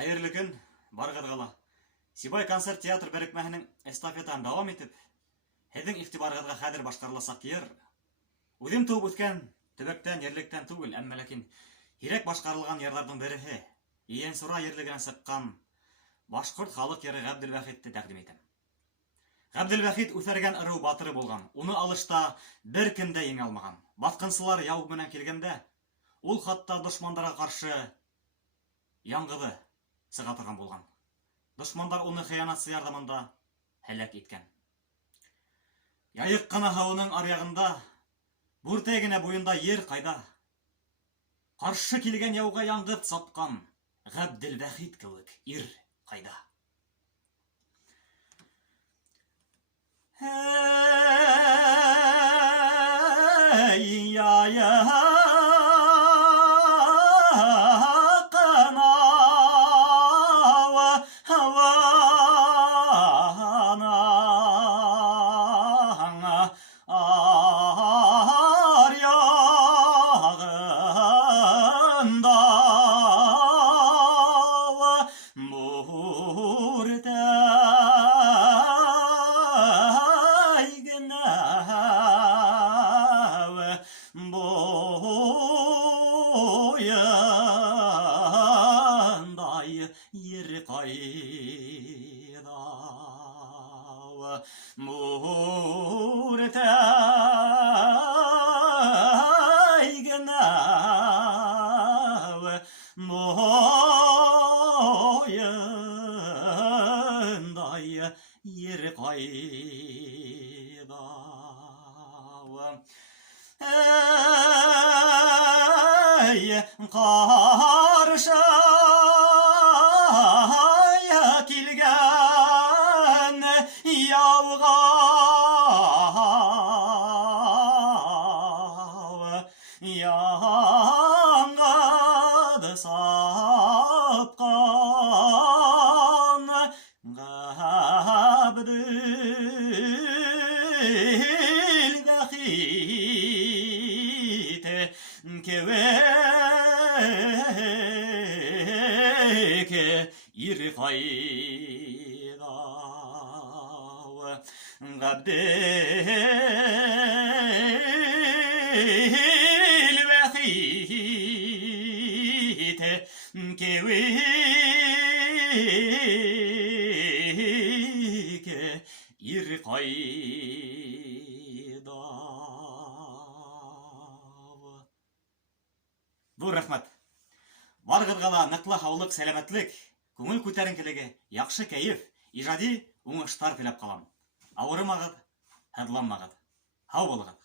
Хайырлы көн, барғырғыла. Сибай концерт театр берекмәһенең эстафетаһын дәвам итеп, һеҙҙең иғтибарығыҙға хәҙер башҡарыласаҡ йыр. Үҙем тыуып үҫкән төбәктән, ерлектән түгел, әммә ләкин һирәк башҡарылған йырҙарҙың береһе, Иен-Сура ерлегенән сыҡҡан башҡорт халыҡ йыры Ғәбделвахитты тәҡдим итәм. Ғәбделвахит үҫәргән ырыу батыры булған, уны алышта бер кем дә еңә алмаған. Баҫҡынсылар яу менән килгәндә, ул хатта дошмандарға ҡаршы яңғыҙы сыға торған булған. Дошмандар уны хыянатсы ярҙамында һәләк иткән. Яйыҡ ҡына һыуының аръяғында, бүртәй генә буйында ер ҡайҙа? Ҡаршы килгән яуға яңғыҙ сапҡан Ғәбделвахит кеүек ир ҡайҙа? Yer ҡайҙа бүртәй генә муйындай ер ҡайҙа ҡаршы килгән яуға яңғыҙ сапҡан Ғәбделвахит кеүек ир ҡайҙа? Ғәбделвахит кеүек ир ҡайҙа? Ҙур рәхмәт. Барығыҙға ла ныҡлы һаулыҡ, сәләмәтлек, күңел күтәренкелеге, яҡшы кәйеф, ижади уңыштар теләп ҡалам. Ауырымағыҙ, һыҙланмағыҙ. Һау булығыҙ.